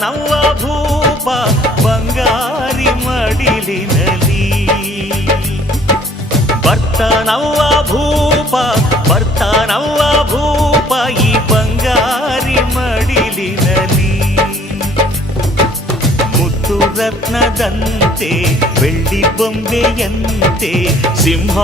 ಬರ್ತಾನವ್ವ ಭೂಪ ಬಂಗಾರಿ ಮಡಿಲಿನಲಿ. ಬರ್ತಾನವ್ವ ಭೂಪ ಬರ್ತಾನವ್ವ ಭೂಪ ಈ ಬಂಗಾರಿ ಮಡಿಲಿನಲಿ. ಮುತ್ತು ರತ್ನದಂತೆ ಬೆಳ್ಳಿ ಬೊಂಬೆಯಂತೆ ಸಿಂಹ